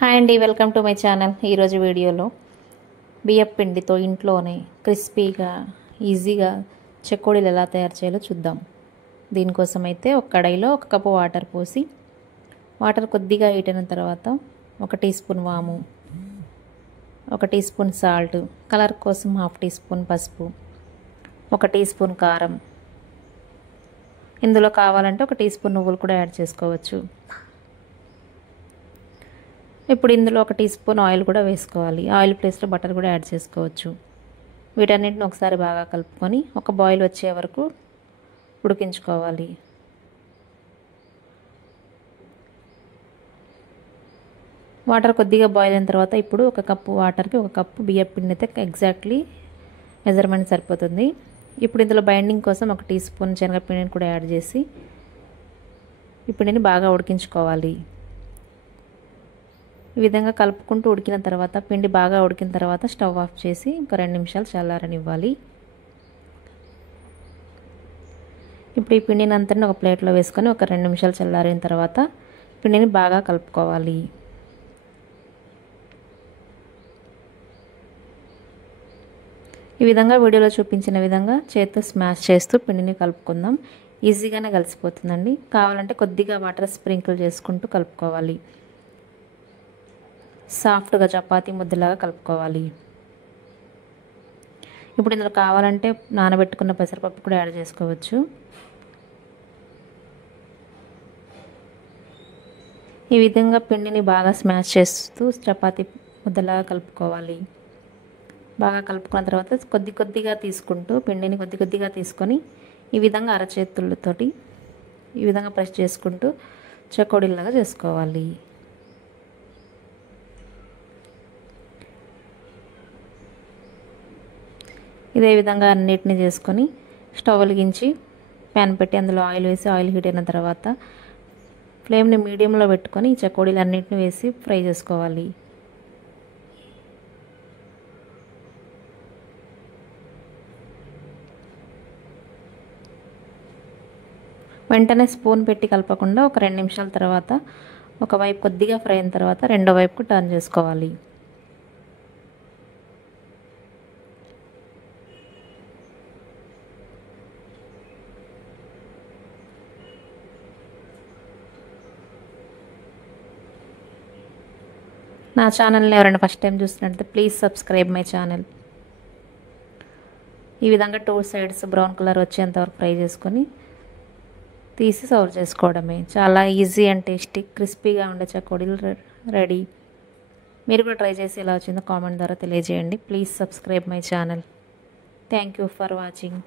Hi అండి, welcome to my channel. ఈరోజు వీడియోలో బియ్యం పిండితో ఇంట్లోనే క్రిస్పీగా ఈజీగా చెకోడీలు ఎలా తయారు చేయాలో చూద్దాం. దీనికోసం అయితే ఒక కడాయిలో 1 కప్పు వాటర్ పోసి వాటర్ కొద్దిగా హీట్ అయిన తర్వాత 1 టీ స్పూన్ వాము, 1 టీ స్పూన్ సాల్ట్, కలర్ కోసం 1/2 టీ స్పూన్ పసుపు, 1 టీ స్పూన్ కారం, ఇందులో కావాలంటే 1 టీ స్పూన్ నువ్వులు కూడా యాడ్ చేసుకోవచ్చు. ఇప్పుడు ఇందులో 1 టీ స్పూన్ ఆయిల్ కూడా వేసుకోవాలి. ఆయిల్ ప్లేస్లో బటర్ కూడా యాడ్ చేసుకోవచ్చు. వీటన్నిటిని ఒకసారి బాగా కలుపుకొని ఒక బాయిల్ వచ్చే వరకు ఉడికించుకోవాలి. వాటర్ కొద్దిగా బాయిల్ అయిన తర్వాత ఇప్పుడు 1 కప్పు వాటర్కి 1 కప్పు బియ్యం పిండి అయితే ఎగ్జాక్ట్లీ మెజర్మెంట్ సరిపోతుంది. ఇప్పుడు ఇందులో బైండింగ్ కోసం 1 టీ స్పూన్ శనగపిండిని కూడా యాడ్ చేసి ఈ పిండిని బాగా ఉడికించుకోవాలి. ఈ విధంగా కలుపుకుంటూ ఉడికిన తర్వాత పిండి బాగా ఉడికిన తర్వాత స్టవ్ ఆఫ్ చేసి ఒక 2 నిమిషాలు చల్లారనివ్వాలి. ఇప్పుడు ఈ పిండిని అంతా ఒక ప్లేట్లో వేసుకొని ఒక 2 నిమిషాలు చల్లారిన తర్వాత పిండిని బాగా కలుపుకోవాలి. ఈ విధంగా వీడియోలో చూపించిన విధంగా చేతితో స్మాష్ చేస్తూ పిండిని కలుపుకుందాం. ఈజీగానే కలిసిపోతుందండి. కావాలంటే కొద్దిగా వాటర్ స్ప్రింకిల్ చేసుకుంటూ కలుపుకోవాలి. సాఫ్ట్గా చపాతీ ముద్దలాగా కలుపుకోవాలి. ఇప్పుడు ఇందులో కావాలంటే నానబెట్టుకున్న పెసరపప్పు కూడా యాడ్ చేసుకోవచ్చు. ఈ విధంగా పిండిని బాగా స్మాష్ చేస్తూ చపాతీ ముద్దలాగా కలుపుకోవాలి. బాగా కలుపుకున్న తర్వాత కొద్దిగా తీసుకుంటూ పిండిని కొద్దిగా తీసుకొని ఈ విధంగా అరచేతులతోటి ఈ విధంగా ప్రెస్ చేసుకుంటూ చెకోడీలాగా చేసుకోవాలి. ఇదే విధంగా అన్నిటిని చేసుకొని స్టవ్ వెలిగించి ప్యాన్ పెట్టి అందులో ఆయిల్ వేసి ఆయిల్ హీట్ అయిన తర్వాత ఫ్లేమ్ని మీడియంలో పెట్టుకొని ఈ చెకోడీలు అన్నిటిని వేసి ఫ్రై చేసుకోవాలి. వెంటనే స్పూన్ పెట్టి కలపకుండా ఒక 2 నిమిషాల తర్వాత ఒకవైపు కొద్దిగా ఫ్రై అయిన తర్వాత రెండో వైపుకు టర్న్ చేసుకోవాలి. నా ఛానల్ని ఎవరైనా ఫస్ట్ టైం చూస్తున్నట్లయితే ప్లీజ్ సబ్స్క్రైబ్ మై ఛానల్. ఈ విధంగా 2 సైడ్స్ బ్రౌన్ కలర్ వచ్చేంతవరకు ఫ్రై చేసుకొని తీసి సర్వ్ చేసుకోవడమే. చాలా ఈజీ అండ్ టేస్టీ క్రిస్పీగా ఉండే చెకోడీలు రెడీ. మీరు కూడా ట్రై చేసి ఎలా వచ్చిందో కామెంట్ ద్వారా తెలియజేయండి. Please subscribe my channel. Thank you for watching.